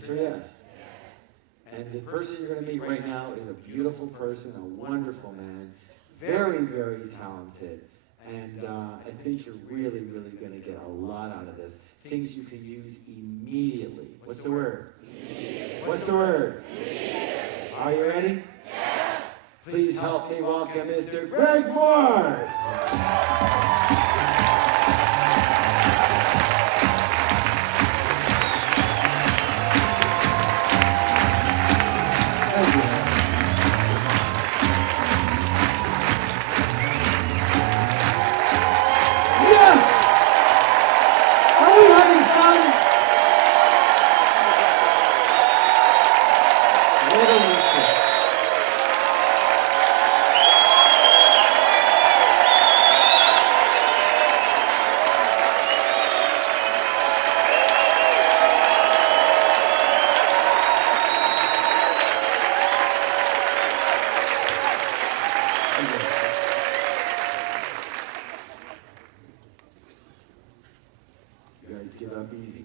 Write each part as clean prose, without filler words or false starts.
Yes or yes? And the person you're going to meet right now is a beautiful person, a wonderful man, very, very talented. And I think you're really, really going to get a lot out of this. Things you can use immediately. What's the word? Immediately. What's the word? Immediately. Are you ready? Yes. Please help me welcome Mr. Greg Morse. Give up easy.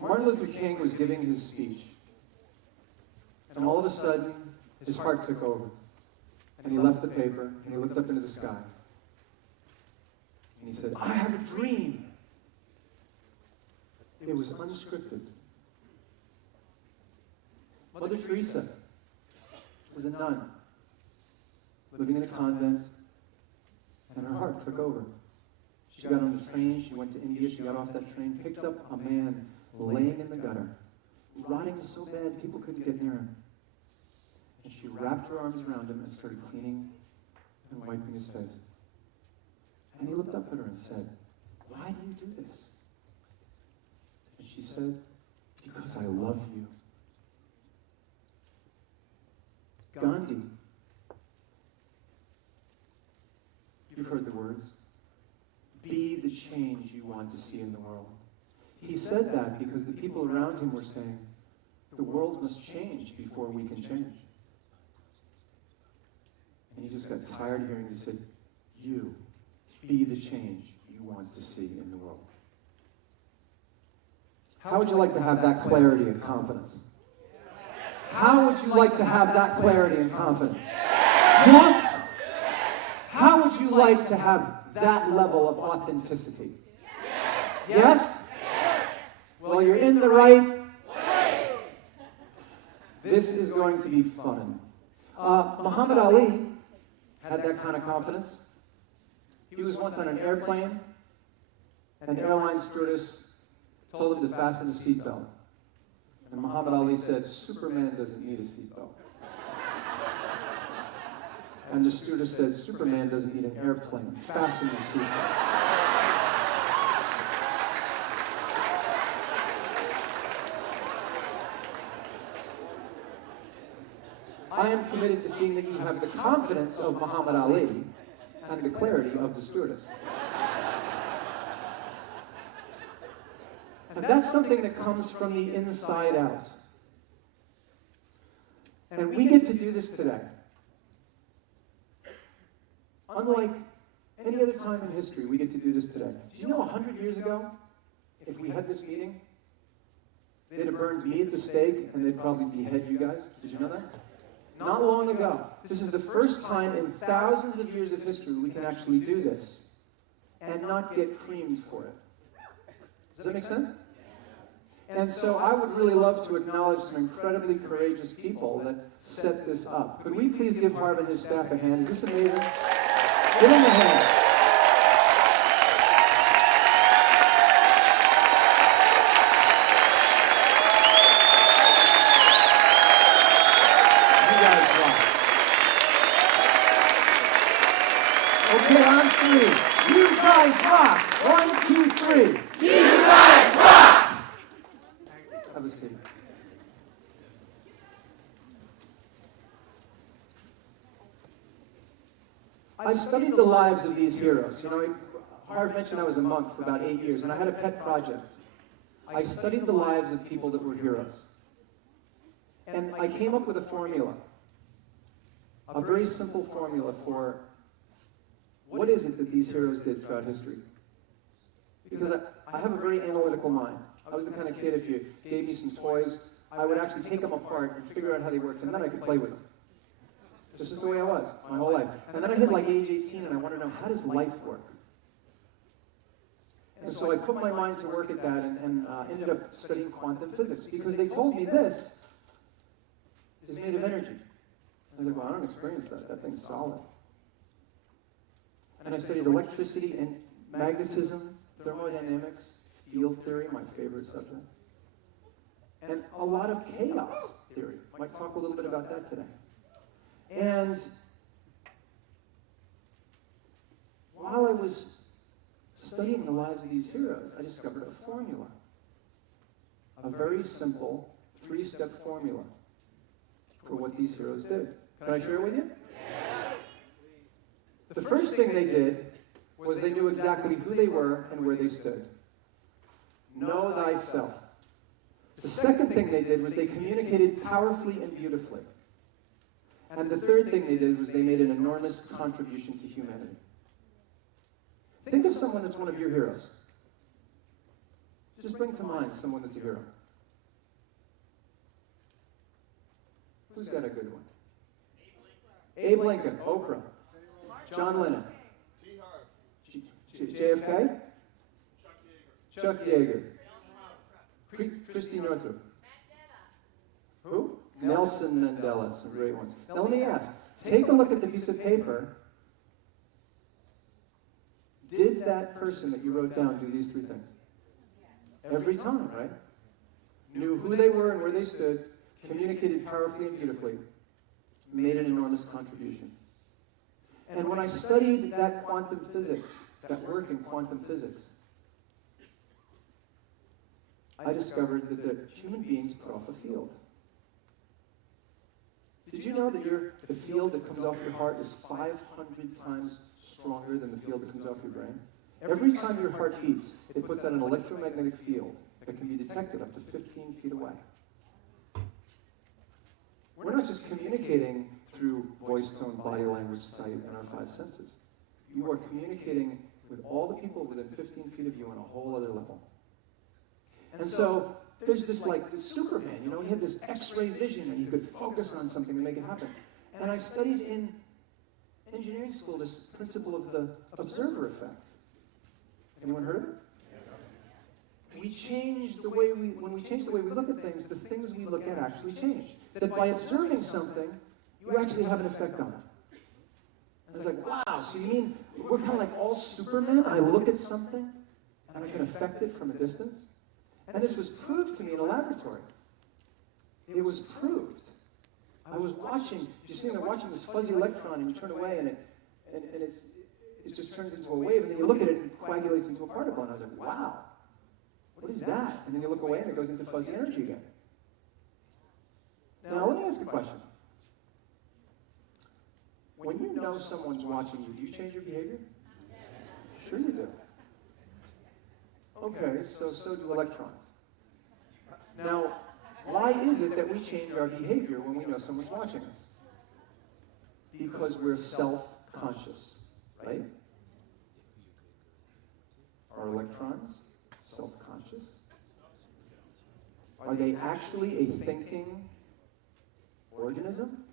Martin Luther King was giving his speech, and all of a sudden, his heart took over, and he left the paper, and he looked up into the sky, and he said, "I have a dream." It was unscripted. Mother Teresa was a nun, living in a convent, and her heart took over. She got on a train, she went to India, she got off that train, picked up a man laying in the gutter, rotting so bad people couldn't get near him. And she wrapped her arms around him and started cleaning and wiping his face. And he looked up at her and said, "Why do you do this?" And she said, "Because I love you." Gandhi, you've heard the words, "Be the change you want to see in the world." He said that because the people around him were saying, the world must change before we can change. And he just got tired of hearing it. He said, "You, be the change you want to see in the world." How would you like to have that clarity and confidence? How would you like to have that clarity and confidence? Yes? How would you like to have that level of authenticity? Yes? Well, you're in the right place. This is going to be fun. Muhammad Ali had that kind of confidence. He was once on an airplane, and the airline stewardess told him to fasten a seatbelt. And Muhammad Ali said, "Superman doesn't need a seatbelt." And the stewardess said, "Superman doesn't need an airplane. Fasten your seatbelt." I am committed to seeing that you have the confidence of Muhammad Ali and the clarity of the stewardess. And that's something that comes from the inside out. And we get to do this today. Unlike any other time in history, we get to do this today. Do you know 100 years ago, if we had this meeting, they'd have burned me at the stake and they'd probably behead you guys? Did you know that? Not long ago. This is the first time in thousands of years of history we can actually do this and not get creamed for it. Does that make sense? And so I would really love to acknowledge some incredibly courageous people that set this up. Could we please give Harv and his staff a hand? Is this amazing? Give them a hand. Okay, on three. You guys rock. 1, 2, 3. You guys rock. Have a seat. I've studied the lives of these heroes. You know, Harv mentioned I was a monk for about 8 years, and I had a pet project. I studied the lives of people that were heroes. And I came up with a formula. A very simple formula for what is it that these heroes did throughout history. Because I have a very analytical mind. I was the kind of kid, if you gave me some toys, I would actually take them apart and figure out how they worked, and then I could play with them. It's just the way I was my whole life. And then I hit like age 18, and I wanted to know, how does life work? And so I put my mind to work at that and ended up studying quantum physics, because they told me this is made of energy. I was like, well, I don't experience that. That thing's solid. And I studied electricity and magnetism, thermodynamics, field theory, my favorite subject, and a lot of chaos theory. Might talk a little bit about that today. And while I was studying the lives of these heroes, I discovered a formula. A very simple 3-step formula for what these heroes did. Can I share it with you? Yes. The first thing they did was they knew exactly who they were and where they stood. Know thyself. The second thing they did was they communicated powerfully and beautifully. And the third thing they did was they made an enormous contribution to humanity. Think of someone that's one of your heroes. Just bring to mind someone that's a hero. Who's got a good one? Abe Lincoln, Oprah, John Lennon, JFK, Chuck Yeager, Christy Northrup. Who? Nelson Mandela, some great ones. Now let me ask, take a look at the piece of paper. Did that person that you wrote down do these 3 things? Every time, right? Knew who they were and where they stood, communicated powerfully and beautifully, made an enormous contribution. And when I studied that quantum physics, that work in quantum physics, I discovered that the human beings put off a field. Did you know that the field that comes off your heart is 500 times stronger than the field that comes off your brain? Every time your heart beats, it puts out an electromagnetic field that can be detected up to 15 feet away. We're not just communicating through voice, tone, body language, sight, and our 5 senses. You are communicating with all the people within 15 feet of you on a whole other level. And so there's this Superman, you know, he had this X-ray vision and he could focus on something and make it happen. And I studied in engineering school this principle of the observer effect. Anyone heard of it? When we change the way we look at things, the things we look at actually change. That by observing something, you actually have an effect on it. And it's like, wow, so you mean we're kind of like all Supermen? I look at something and I can affect it from a distance? And this was proved to me in a laboratory. It was proved. I was watching, you're sitting there watching this fuzzy electron and you turn away and it just turns into a wave, and then you look at it and it coagulates into a particle. And I was like, wow, what is that? And then you look away and it goes into fuzzy energy again. Now let me ask a question. When you know someone's watching you, do you change your behavior? Sure you do. Okay, so do electrons. Now, why is it that we change our behavior when we know someone's watching us? Because we're self-conscious, right? Are electrons self-conscious? Are they actually a thinking organism?